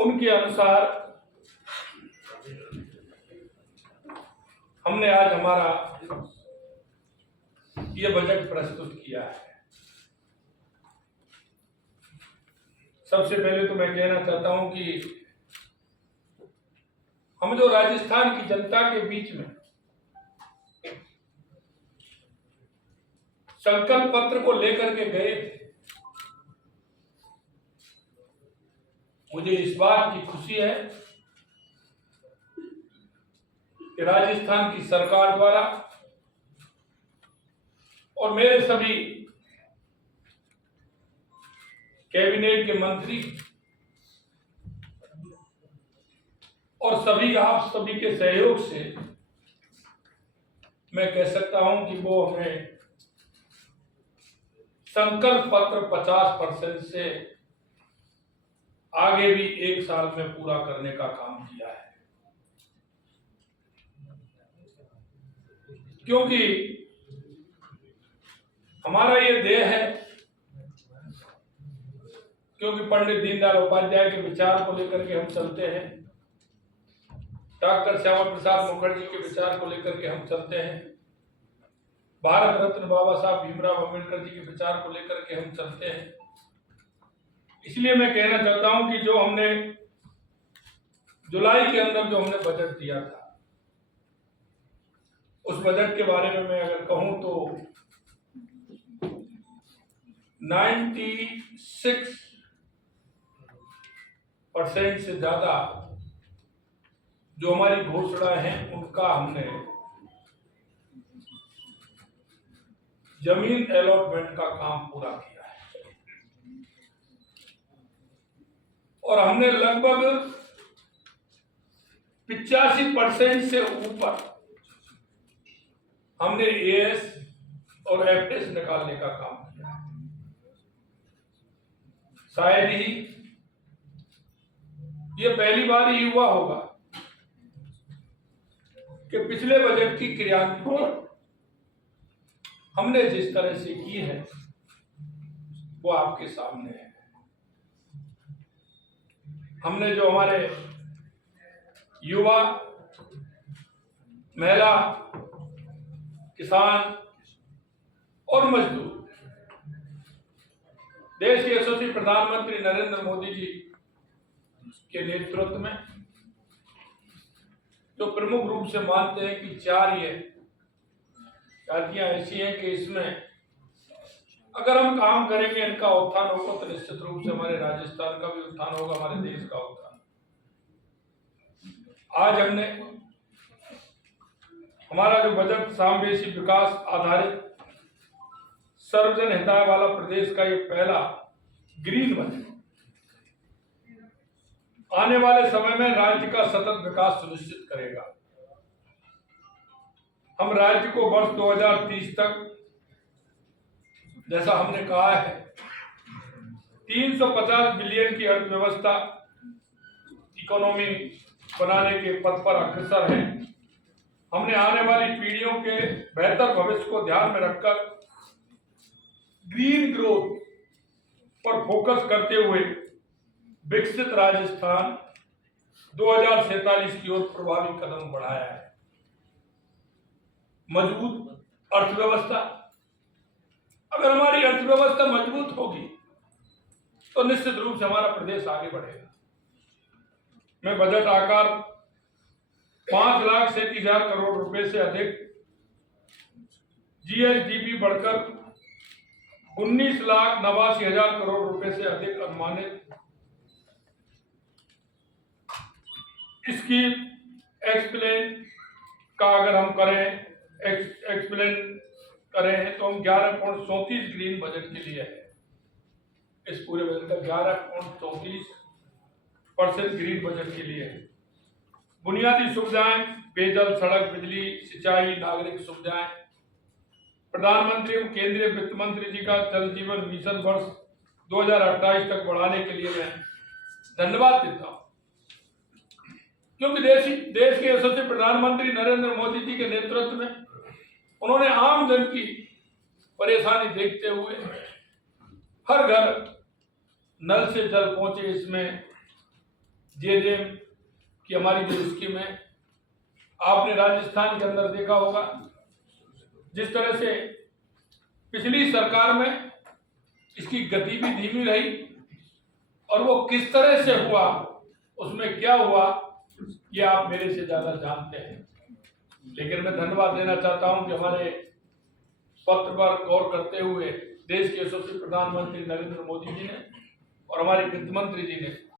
उनके अनुसार हमने आज हमारा ये बजट प्रस्तुत किया है। सबसे पहले तो मैं कहना चाहता हूं कि हम जो राजस्थान की जनता के बीच में संकल्प पत्र को लेकर के गए थे, मुझे इस बात की खुशी है कि राजस्थान की सरकार द्वारा और मेरे सभी कैबिनेट के मंत्री और आप सभी के सहयोग से मैं कह सकता हूं कि वो हमें संकल्प पत्र 50% से आगे भी 1 साल में पूरा करने का काम किया है। क्योंकि हमारा ये ध्येय है, क्योंकि पंडित दीनदयाल उपाध्याय के विचार को लेकर के हम चलते हैं, डॉक्टर श्यामा प्रसाद मुखर्जी के विचार को लेकर के हम चलते हैं, भारत रत्न बाबा साहब भीमराव अम्बेडकर जी के विचार को लेकर के हम चलते हैं। इसलिए मैं कहना चाहता हूं कि जो हमने जुलाई के अंदर जो हमने बजट दिया था, उस बजट के बारे में मैं अगर कहूं तो 96% से ज्यादा जो हमारी घोषणा है उनका हमने जमीन अलॉटमेंट का काम पूरा किया है और हमने लगभग 85% से ऊपर हमने एएस और एफएस निकालने का काम किया है। शायद ही ये पहली बार ही हुआ होगा कि पिछले बजट की क्रियान्वयन हमने जिस तरह से की है वो आपके सामने है। हमने जो हमारे युवा, महिला, किसान और मजदूर, देश के यशस्वी प्रधानमंत्री नरेंद्र मोदी जी के नेतृत्व में जो प्रमुख रूप से मानते हैं कि 4 ये जातियां ऐसी हैं कि इसमें अगर हम काम करेंगे इनका उत्थान होगा तो निश्चित रूप से हमारे राजस्थान का भी उत्थान होगा, हमारे देश का उत्थान। आज हमने हमारा जो बजट समावेशी विकास आधारित सर्वजन हिताय वाला प्रदेश का ये पहला ग्रीन बजट आने वाले समय में राज्य का सतत विकास सुनिश्चित करेगा। हम राज्य को वर्ष 2030 तक, जैसा हमने कहा है, 350 बिलियन की अर्थव्यवस्था इकोनॉमी बनाने के पथ पर अग्रसर है। हमने आने वाली पीढ़ियों के बेहतर भविष्य को ध्यान में रखकर ग्रीन ग्रोथ पर फोकस करते हुए विकसित राजस्थान 2047 की ओर प्रभावी कदम बढ़ाया है। मजबूत अर्थव्यवस्था, अगर हमारी अर्थव्यवस्था मजबूत होगी तो निश्चित रूप से हमारा प्रदेश आगे बढ़ेगा। मैं बजट आकार 5,37,000 करोड़ रुपए से अधिक, जीएसडीपी बढ़कर 19,89,000 करोड़ रुपए से अधिक अनुमानित। इसकी एक्सप्लेन का अगर हम करें तो हम 11.34 ग्रीन बजट के लिए है। इस पूरे बजट का 11.34% ग्रीन बजट के लिए है। बुनियादी सुविधाएं, पेयजल, सड़क, बिजली, सिंचाई, नागरिक सुविधाएं, प्रधानमंत्री एवं केंद्रीय वित्त मंत्री जी का जल जीवन मिशन वर्ष 2028 तक बढ़ाने के लिए मैं धन्यवाद देता हूं, क्योंकि देश के यशस्वी प्रधानमंत्री नरेंद्र मोदी जी के नेतृत्व में उन्होंने आम जन की परेशानी देखते हुए हर घर नल से जल पहुंचे, इसमें जेजेएम की हमारी जो स्कीम है, आपने राजस्थान के अंदर देखा होगा जिस तरह से पिछली सरकार में इसकी गति भी धीमी रही और वो किस तरह से हुआ, उसमें क्या हुआ, ये आप मेरे से ज्यादा जानते हैं। लेकिन मैं धन्यवाद देना चाहता हूं कि हमारे पत्र पर गौर करते हुए देश के यशस्वी प्रधानमंत्री नरेंद्र मोदी जी ने और हमारे वित्त मंत्री जी ने